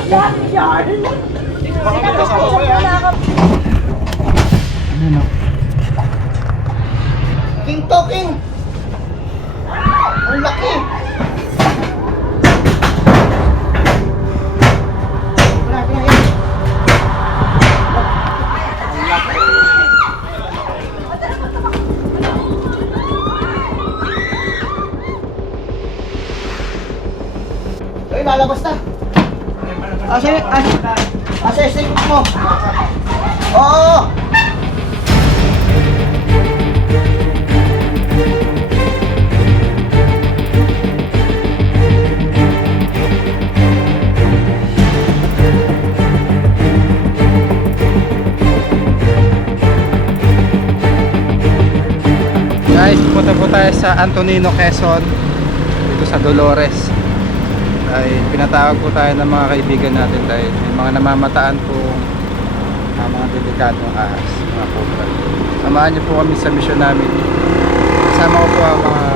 Ano? King to, king! Ang laki! Ay, lalabas na! Asa yung mo? Oo! Guys, punta po tayo sa Antonino, Quezon, dito sa Dolores. Ay pinatawag po tayo ng mga kaibigan natin dahil may mga namamataan po mga delikadong ahas, mga cobra. Samahan niyo po kami sa mission namin. Kasama ko po ang mga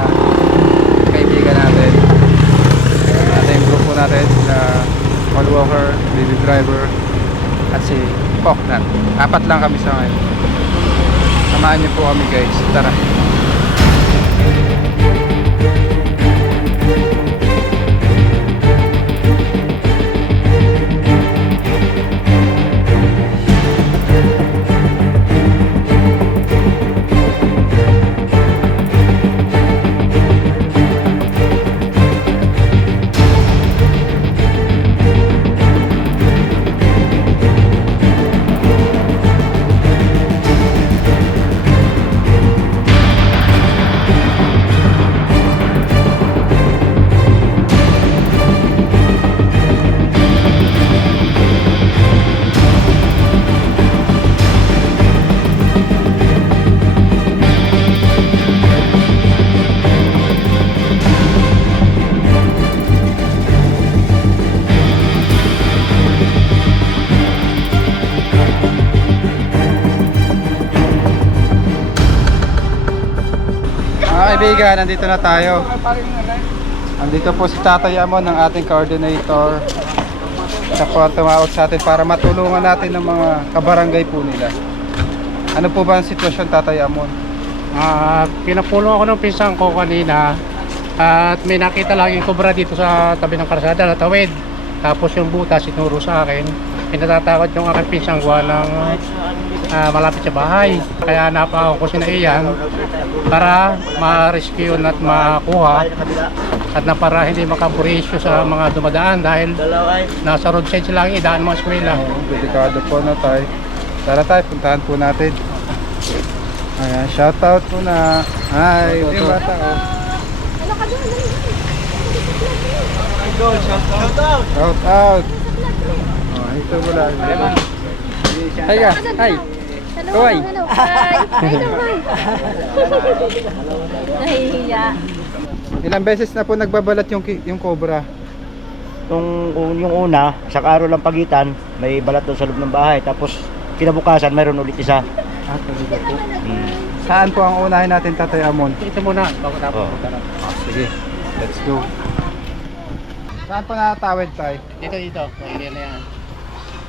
kaibigan natin. Yung grupo natin na Paul Walker, Baby Driver, at si Poknan. 4 lang kami sa ngayon. Samahan niyo po kami guys. Tara. Kaibigan, nandito na tayo. Nandito po si Tatay Amon, ng ating coordinator. Siya po ang tumawag sa atin para matulungan natin ng mga kabarangay po nila. Ano po ba ang sitwasyon, Tatay Amon? Pinapulong ako ng pinsang ko kanina at may nakita lang yung kobra dito sa tabi ng karsada na tawid. Tapos yung butas sinuro sa akin. Pinatatakot yung aking pinsang gawa ng malapit sa bahay. Kaya napakawag ko si Naiyan para ma-rescue at makuha at na para hindi makaburisyo sa mga dumadaan dahil nasa roadside sila ang idaan mga eskwela. Delikado po na tayo. Tara tayo, puntahan po natin. Ayan, shoutout po na. Hi, yung bata ko. Shoutout. Oh, ito mo lang. Hi ka, hi. Kawai. Hello. Hi. Nahihiya. Ilang beses na po nagbabalat yung cobra? Yung una, sa araw lang pagitan, may balat doon sa loob ng bahay. Tapos kinabukasan, mayroon ulit isa. Talaga po. Saan po ang unahin natin, Tatay Amon? Ito muna bago tapos punta na. Sige, let's go. Saan po natawid tayo? Dito, may area na yan.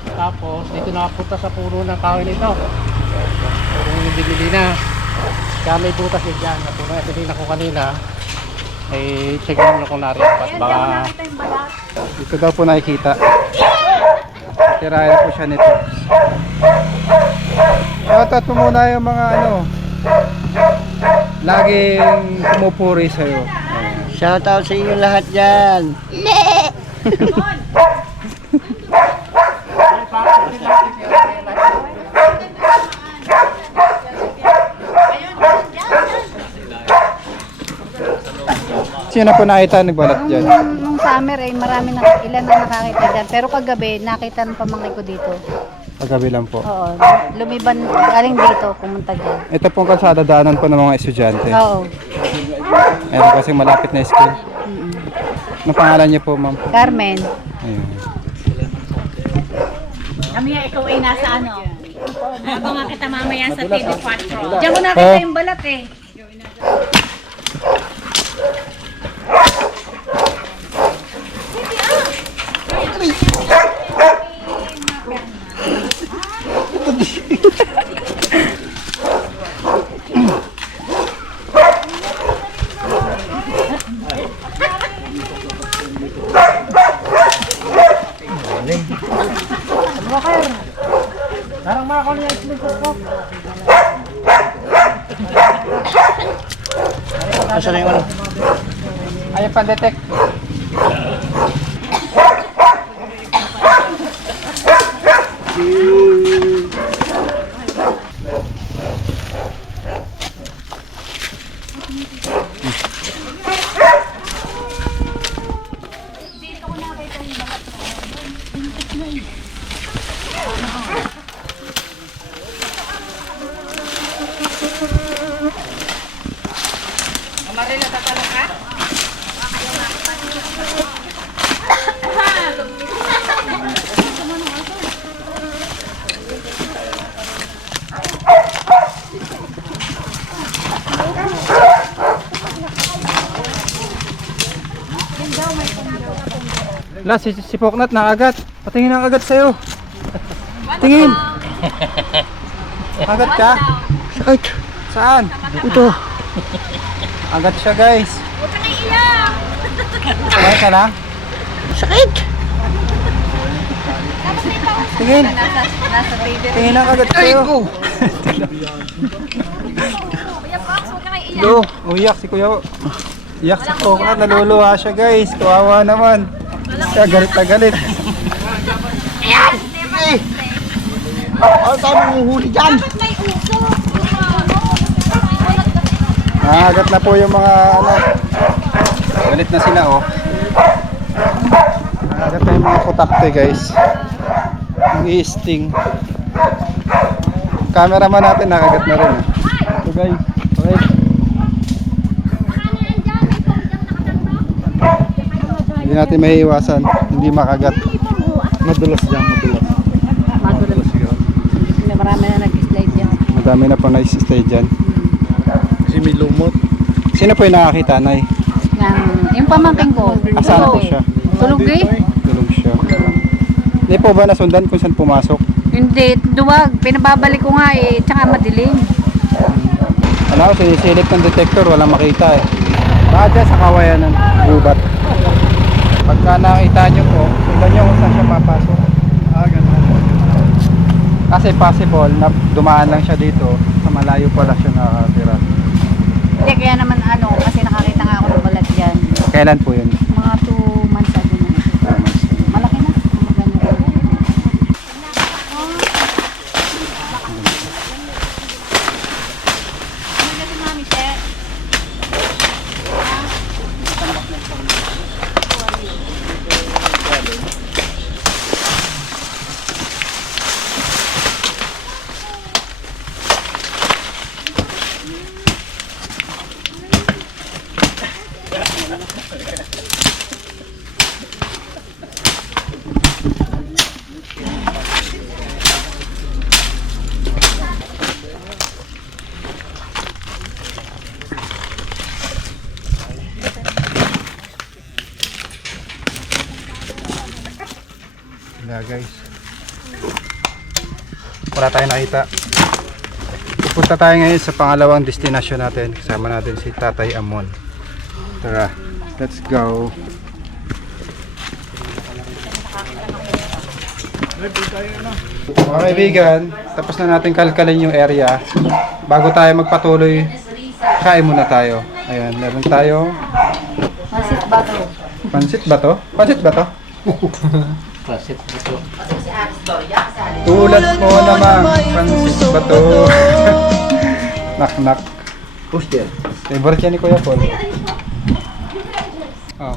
Tapos dito nakapunta sa puno ng kahoy nito. Puno ng binili na. Kaya may butas din dyan. Napuno na tinignan ko kanina. Ay check mo na kung naripat. Baka Dito daw po nakikita. Tirayan po siya nito. Shoutout po muna yung mga laging pumupuri sa'yo. Shoutout sa inyo lahat dyan. Sino po nakita nagbalat dyan? Nung summer ay marami ilan na nakakita dyan. Pero kagabi nakita ng pamangkin ko dito. Paggabi lang po. Oo. Lumiban galing dito pumunta dyan. Ito pong kalsada daanan po ng mga estudyante. Oo. Meron kasing malapit na school. Ano pangalan niyo po, ma'am? Carmen. Ayun. Kami nga, ikaw ay nasa ano? Abangan kita mamaya sa TV4. Diyan ko nakita yung balat eh. Asa na yung ano? Ayun pa-detect. La, si Poknat nakagat. Patingin ang agat sa'yo. Tingin. Agat ka? Sakit. Saan? Ito. Agat siya, guys. Huwag ka naiiyak! Kaya ka lang? Sakit! Tingin. Nasa table. Tingin ang agat sa'yo. Kuya Fox, huwag ka naiiyak! Do, uyak si Kuya. Iyak si Poknat. Naluluha siya, guys. Kawawa naman. Kaya galit na galit. Ano tayo manguhuli dyan? May uso! Nakagat na po yung mga ano. Galit na sila, oh. Nakagat na yung mga kutakte, guys. Yung i-sting. Cameraman natin nakagat na rin. So guys, okay. Hindi natin maiiwasan, hindi makagat. Madulas dyan, madulas. Madulas. Marami na nag-slide yan. Madami na po na-stay dyan. Kasi may lumot. Sino po yung nakakita, Nay? Yung pamangking ko. Asan po siya? Tulog eh. Tulog siya. Hindi po ba nasundan kung saan pumasok? Hindi, duwag. Pinababalik ko nga eh. Tsaka madilim. Ano, sinisilip ng detector, walang makita eh. Baka dyan sa kawayan ng gubat. Pagka nakita nyo po, sundan nyo kung saan siya papasok. Ganun. Kasi possible na dumaan lang siya dito, sa malayo pala siya nakatira. Hindi, kaya naman ano, kasi nakakita nga ako ng balat dyan. Kailan po yun? Mga 2 months ago na. Malaki na. Mga ganyan. Wala guys. Wala tayong nakita. Pupunta tayo ngayon sa pangalawang destinasyon natin. Kasama natin si Tatay Amon. Tara, let's go. Mga kaibigan, tapos na natin kalkalin yung area. Bago tayo magpatuloy, kain muna tayo. Ayan, meron tayong Masit ba to? pansit ba to? Pansit ba to? Klasit ito. Tulad mo naman, pansit ba to? Nak-nak. Poster. Favorite yan ni Kuya Paul.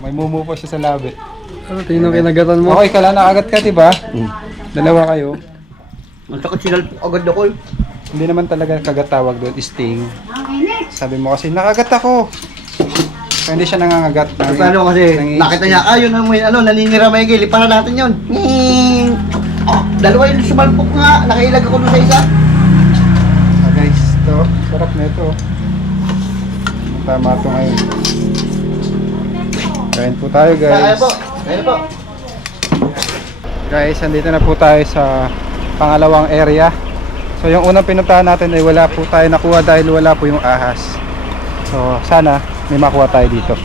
May mumu po siya sa labi. Ano, tingnan kinagatan mo? Okay ka lang, nakagat ka, diba? Dalawa kayo. Masakit sinal agad ako eh. Hindi naman talaga kagatawag doon, sting. Sabi mo kasi, nakagat ako. Kaya hindi siya nangangagat. Ano kasi, nakita niya, yun ang may naninira may gili, para natin yun. Dalawa yung sumalpok nga, nakailag ako doon sa isa. Guys, ito, sarap na ito. Tama ito ngayon. Kain po tayo Kaya guys. po, kaya po. Guys, andito na po tayo sa pangalawang area. So yung unang pinuntahan natin ay wala po tayo nakuha dahil wala po yung ahas. So sana may makuha tayo dito.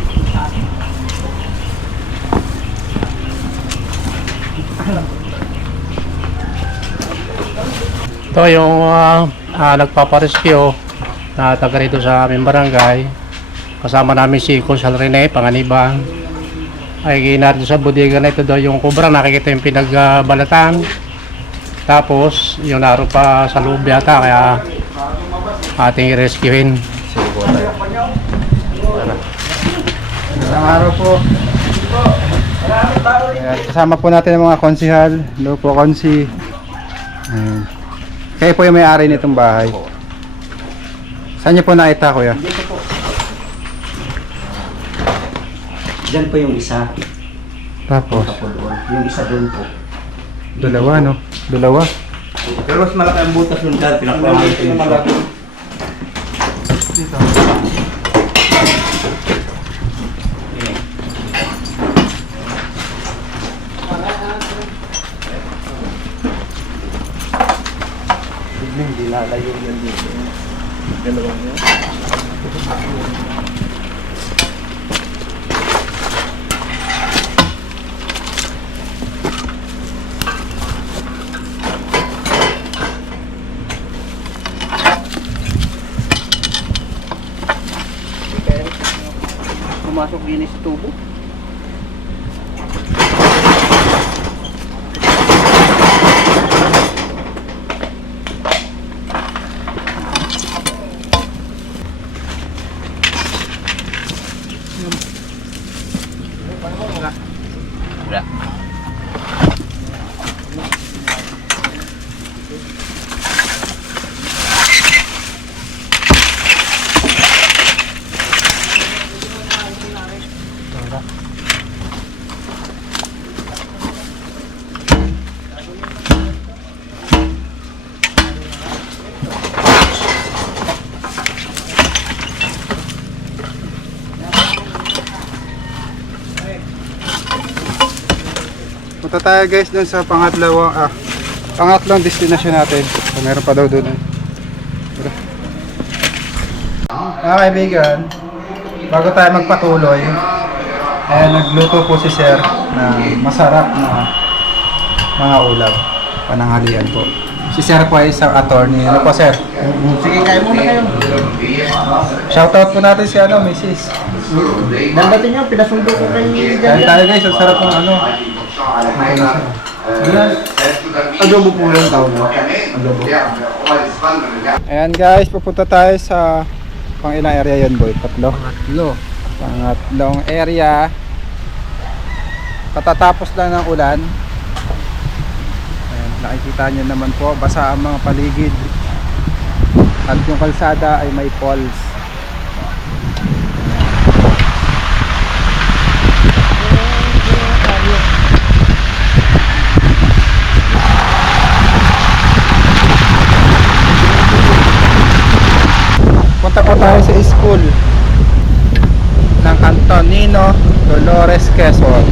Ito yung nagpaparescue na taga rito sa aming barangay. Kasama namin si Kusal Rene, Panganiba. Ay natin sa bodega na ito daw yung kubra, nakikita yung pinagbalatan. Tapos yung naroon pa sa loob yata, kaya ating i-rescuein. Sige po tayo. Tara. Magandang araw po. Ayan, kasama po natin ang mga konsihal. Hello po, konsi. Ayan. Kayo po yung may-ari nitong bahay. Saan niyo po nakita, kuya? Diyan po yung isa. Tapos, Yung isa doon po. dalawa, no? Dalawa. Pero mas malaki ang butas nun dyan. Pinakamahan ko yung malaki. Dito. Hindi lalayo yan dito. Dalawang yan. Pumasok din sa tubo. Punta tayo guys dun sa pangatlong destination natin. So, meron pa daw dun. Tara. Mga kaibigan, bago tayo magpatuloy, nagluto po si Sir na masarap na mga ulam, pananghalian po. Si Sir po ay isang attorney. Ano po, Sir? Sige, kayo muna kayo. Shoutout po natin si Mrs. Dambatin niyo, pinasundo ko kay Kain tayo guys, ang sarap ng ano. Adobo po yung tawag mo. Adobo. Ayan guys, pupunta tayo sa pang ilang area yun boy? Tatlo? Pangatlong area. Patatapos lang ng ulan. Ayan, nakikita nyo naman po, basa ang mga paligid. At yung kalsada ay may falls. Punta po tayo sa school ng Antonino Dolores, Quezon.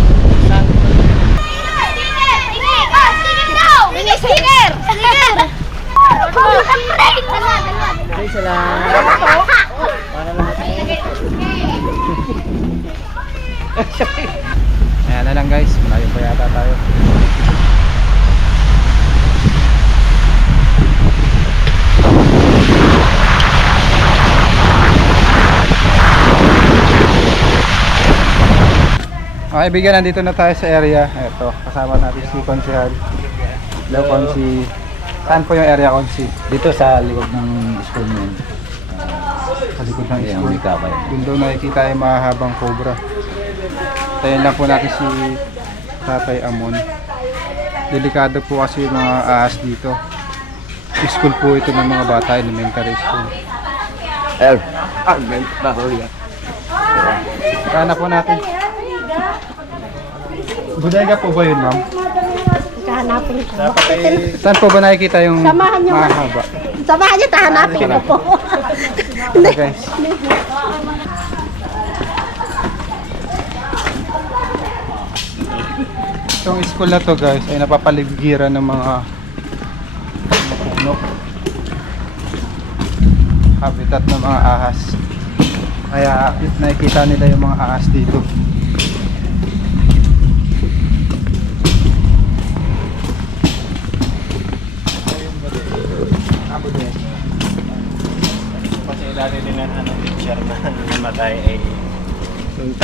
Ayan na lang guys, malayo pa yata tayo. Okay, kaibigan, nandito na tayo sa area. Ito, kasama natin si Konsihal. Hello, Konsi. Saan po yung area, Konsi? Dito sa likod ng school niyo. Sa likod ng Ayan, school. may kabay. Doon daw nakikita yung mahahabang cobra. Tayo lang po natin si Tatay Amon. Delikado po kasi yung mga ahas dito. School po ito ng mga bata, elementary school. Kana po natin. Bodega po ba yun, ma'am? Hanapin ko. Saan po ba nakikita yung Samahan niyo, ma'am. mahaba? Samahan niyo, hanapin ko po. Okay, guys. Itong school na to guys ay napapaligiran ng mga puno. Habitat ng mga ahas. Kaya nakikita nila yung mga ahas dito.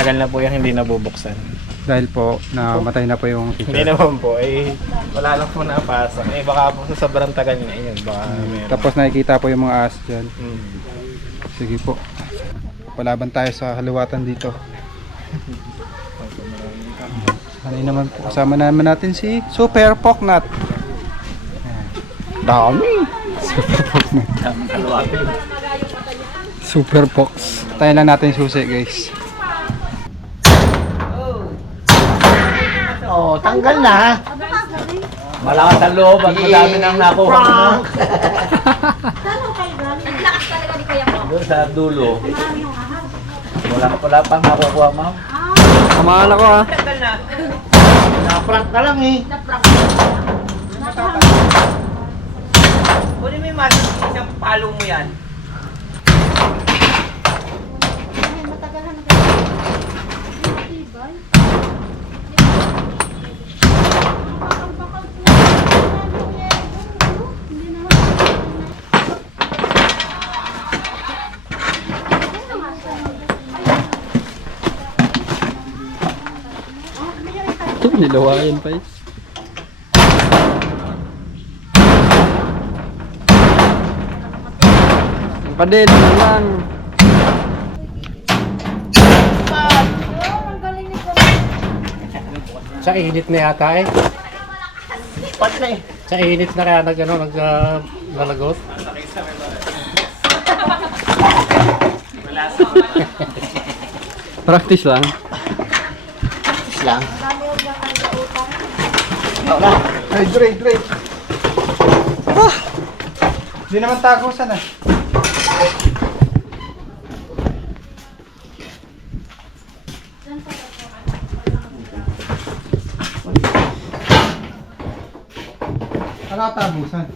matagal na po yung hindi nabubuksan. Dahil po, namatay na po yung Hindi teacher. naman po, wala lang po napasok. Baka po sa sobrang tagal na yun, baka meron. Tapos nakikita po yung mga ahas dyan. Mm. Sige po. Palaban tayo sa haluwatan dito. Ano naman po, kasama naman natin si Super Poknat. Dami! Super Pox. Tayo lang natin yung susi, guys. Oh, tanggal na. Malakas ang loob at madami nang nakuha mo. Naglakas talaga ni Kuya po. Doon sa dulo. Wala pang nakukuha, ma'am. Samahan ako ha. Na-prank ka lang eh. Kunin mo yung mask, isang palong mo yan. Nilawayan pa eh. Padel na lang. Sa init na yata eh. Patay. Sa init na kaya nalagot. Practice lang. Lang. Ay, Dre. Ah! Hindi naman tagusan ah. Wala tagusan.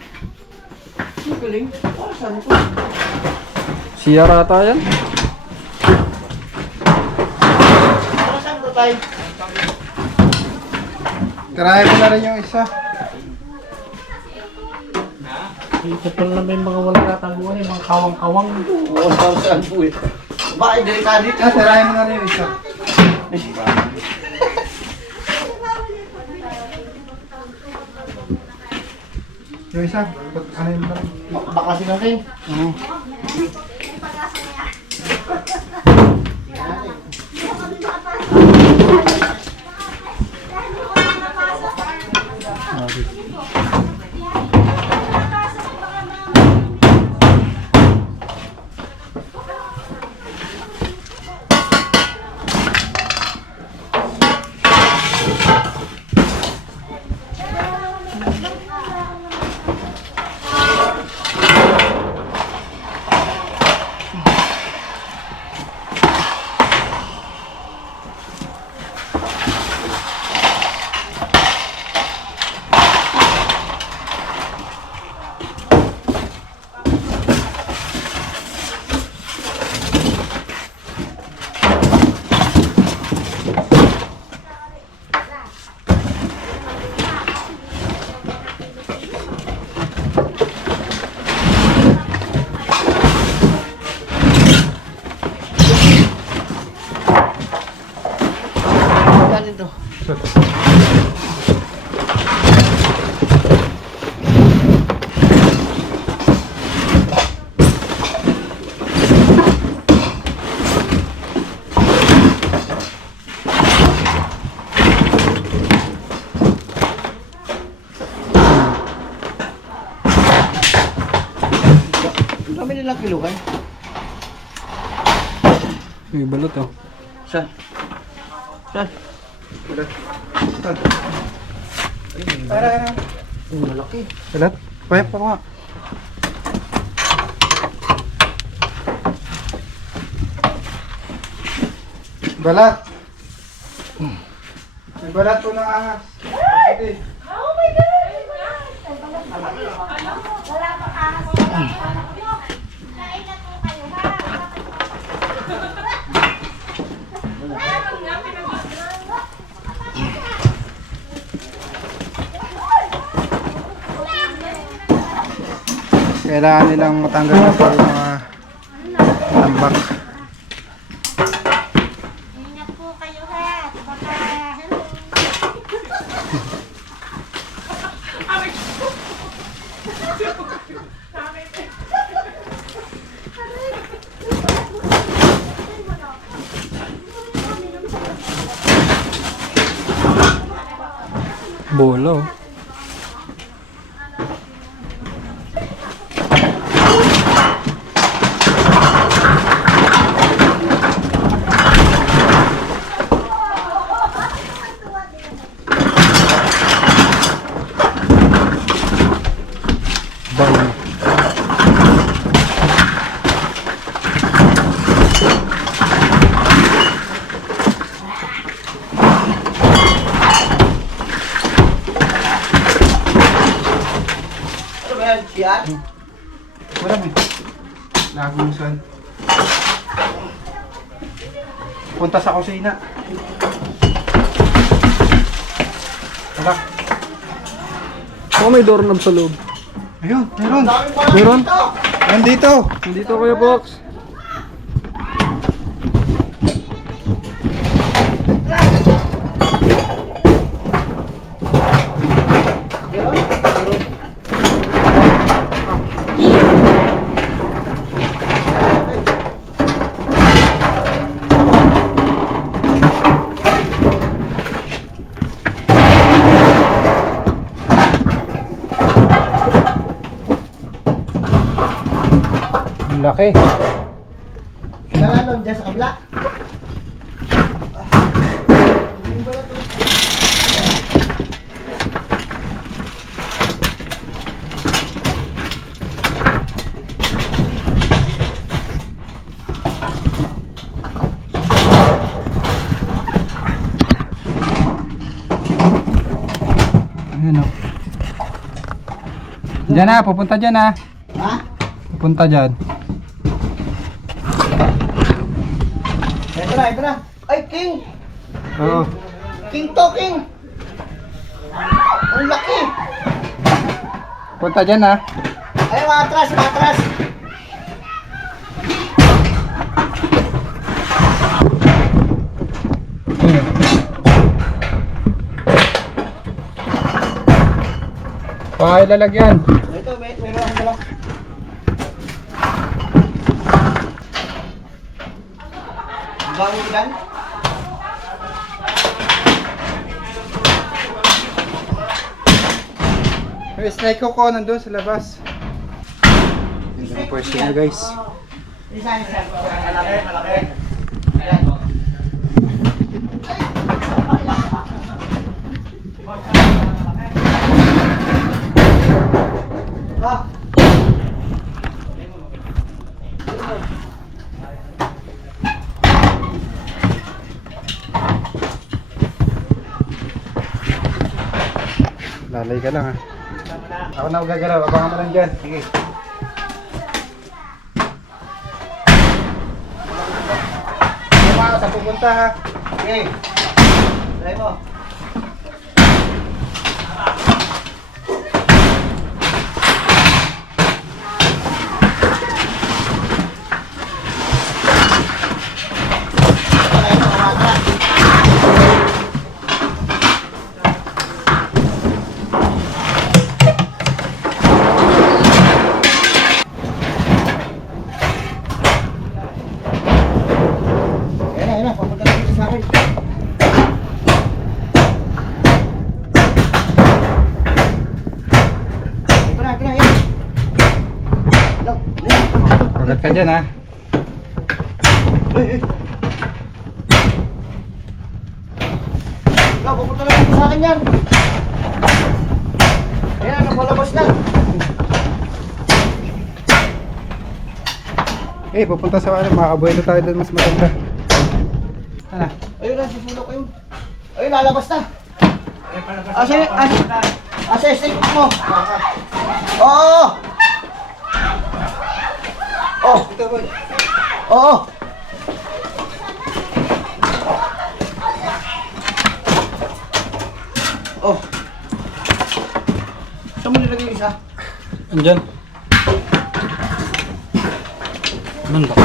Siya rata yan? Saan ko tayo? Tirahin mo na rin yung isa. Ito pala na may mga walang tataguan eh, mga kawang-kawang. Oo, saan po eh. Bakit delikado dito? Tirahin mo na rin yung isa. Yung isa, ano yun ba? Baka sila rin. Kami nilang kiluhan. May balot oh. Saan? Saan? Para. Malaki. Balat? Payap pa nga. Balat. May balat po ng ahas. Sige. Kailangan nilang matanggal na po yung mga tambak. Ingat po. Bolo. Bolo. Ano ba yan? Yan? Wala mo. Nagusan. Punta sa kusina. Wala. Oh, may doorknob sa loob. Ayun, meron. Meron? Nandito. Nandito Kuya Box. Ang laki. Kailangan dyan sa kabila. Ayun o. Diyan na, pupunta dyan ha. Ha? Pupunta dyan. Ito na. Ay, King! Oo. King to, King! Ang laki! Punta dyan ha. Ay, matras, matras! Pahay lalagyan. Ito, meron akong dala. Bango yan? May snake ko nandun sa labas. Ganda ng pwesto niya guys. Isa. Malaki, malaki. Ayan. Ah. Lalay ka lang ha. Ako na gagalaw, abangan mo lang dyan. Sige. Saan pupunta ha? Okay. Try mo. Ayan na, papunta na dito sa akin. Ito na, yan. Look, Pagat ka dyan ha. Look, papunta na dito sa akin yan. Ayan, napalabas na. Eh, pupunta sa ano, makakabuelo tayo doon mas maganda. Ano? Ayun na, susulok ko yun. Ayun, lalabas na. Asa, stick mo. Oo. Oh. Ito boy. Oo. Oh. Saan mo nilagay yung isa? Andyan. Nandun.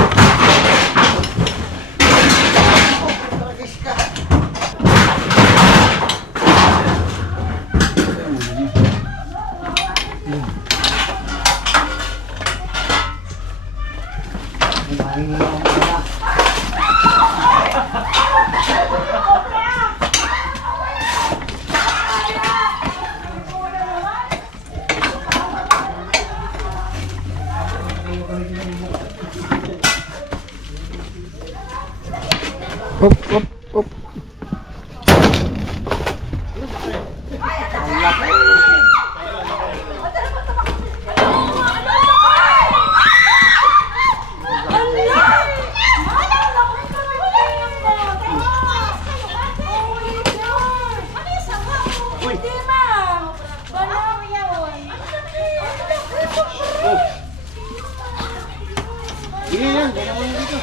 Sige yan, dalawa mo dito.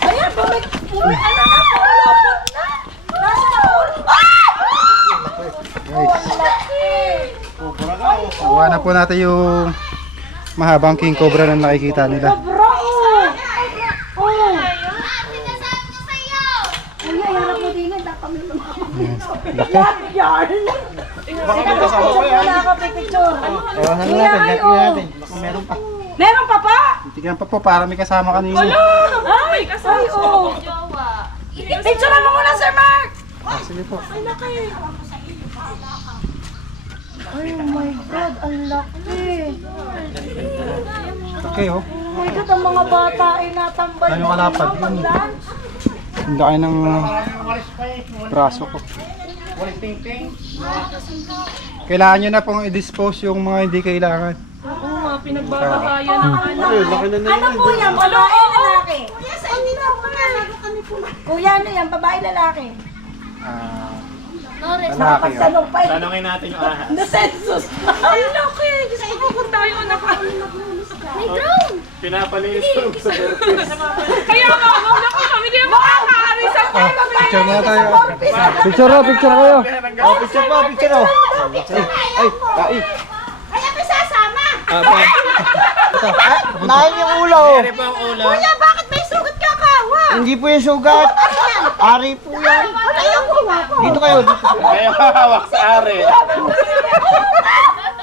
Ayan, bumay, ano na, pumulapot na. Nasa na ulo. Kuha na po natin yung mahabang king cobra na nakikita nila. Bro! Oh! Kuya, yarap mo din yan. Kami Yan! Baka may kasama ko yan. Wala ka pipicture. Tawasan natin, gagawin natin. Baka meron pa. Meron pa pa? Tignan pa po para may kasama kanina. Ay, ay, oh. Picture mo muna, Sir Mark! Ah, sige po. Ay, laki. Ay, oh my God, ang laki. Okay, oh. Oh my God, ang mga bata ay natambay. Ano kalapad yun? Mag-lunch. Ang laki ng braso ko. Kailangan nyo na pong i-dispose yung mga hindi kailangan. Pinagbabakayan ng ano po yan? Babae, lalaki? Kuya, sa inyo na po na. Kuya, ano yan? Babae, lalaki? Lalaki, oh. Pagtanong pa yun. Tanongin natin yung ahas. The census. Ay, laki. Gusto ko kung tayo naka... May drone. Pinapalinis ko sa burpes. Kaya nga, naku, kami din makakaari sa Picture muna tayo. Picture kayo. Oh, picture pa, picture oh. Ay, ay. Kaya may sasama. Nahin yung ulo. Pwede pa ang ulo. Kuya, bakit may sugat ka kawa? Hindi po yung sugat. Ari po yan. Ayaw ko nga po. Dito kayo, dito. Kaya hawak sa are.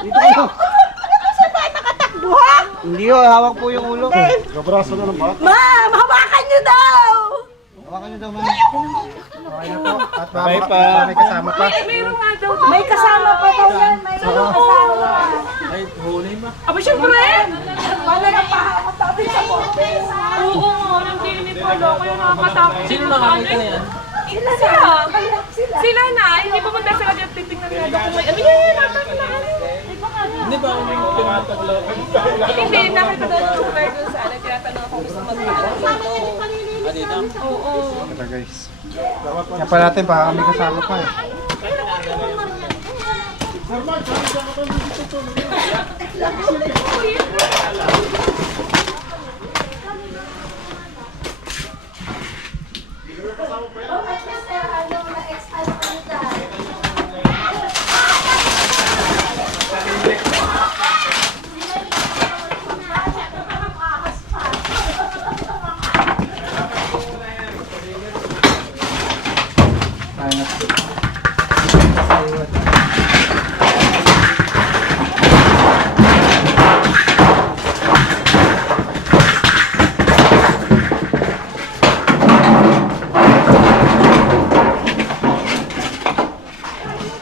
Dito kayo. Kasi ba nakatakbo ha? Hindi oh, hawak po yung ulo. Ma'am, hawakan niyo daw. Hawakan nyo daw, ma'am. Okay na po. At Bye pa. may kasama pa. May kasama pa daw yan. May kasama. Ay, huli ba? Aba, syempre! Paano nang pahamot natin sa boses? Oo nga, nagdili pala. Kaya nakakatakot. Sino nakakita na yan? Sila. Sila na. Hindi pa punta sila dyan. Titignan nila kung may... Ano yan? Natatlaan. Hindi ba kami tumataglaw? Hindi, nakita doon yung super doon sa ano. Tinatanong ako gusto mag-ano. Oo. Ito guys. Yan pa natin, baka may kasama pa eh.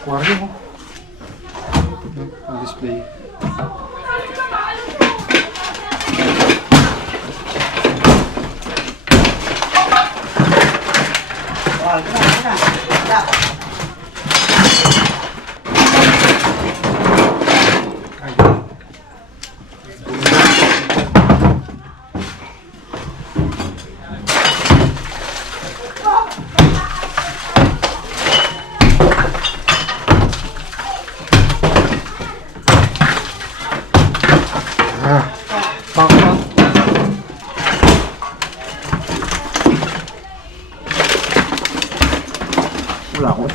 Aquarium mo. Ang display. Bakit? Wala ko.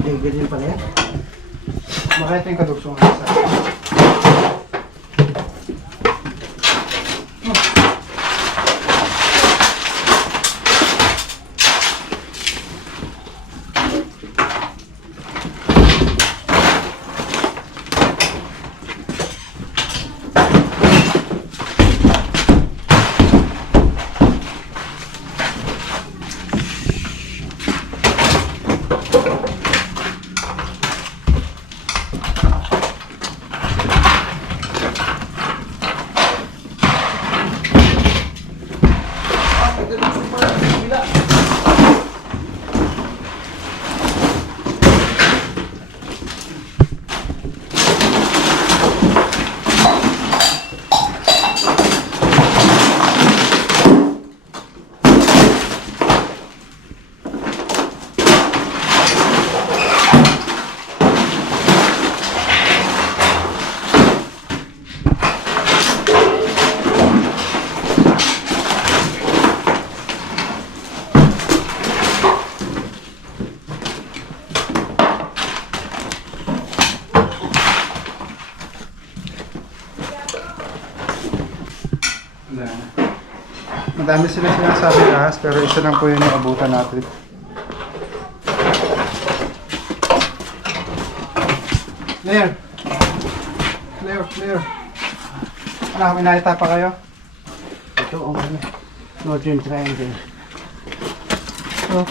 Hindi, ganyan pala yan. Makita yung kadugsong sa dami sila sinasabi ahas, pero isa lang po yung naabutan natin. Clear! Clear, clear. Ano, may nakita pa kayo? Ito ang ano. Northern Triangle. Oh.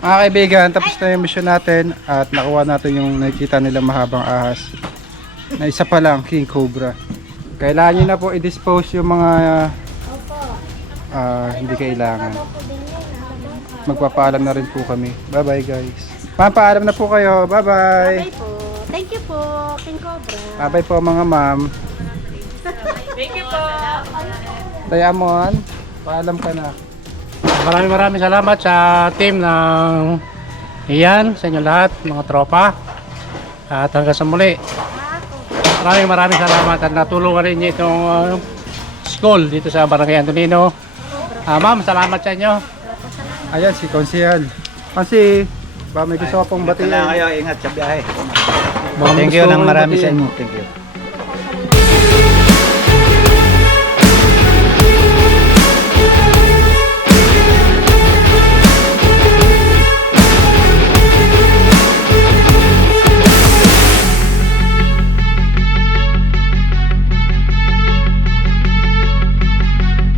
Mga kaibigan, tapos na yung mission natin at nakuha natin yung nakikita nilang mahabang ahas na isa pa lang, King Cobra. Kailangan nyo na po i-dispose yung mga hindi kailangan. Magpapaalam na rin po kami. Bye bye guys. Papaalam na po kayo. Bye bye. Bye po. Thank you po, King Cobra. Bye bye po mga ma'am. Thank you po. Diamond, paalam ka na. Maraming salamat sa team ng Ian, sa inyo lahat, mga tropa. At hanggang sa muli. Maraming salamat at natulungan rin niyo itong school dito sa Barangay Antonino. Ma'am, salamat sa inyo. Ayan si Konsehal. Kasi ba may gusto ko pong Ingat batiin. na kayo, ingat sa biyahe. Baka may Thank you gusto ng kong marami batiin. sa inyo. Thank you.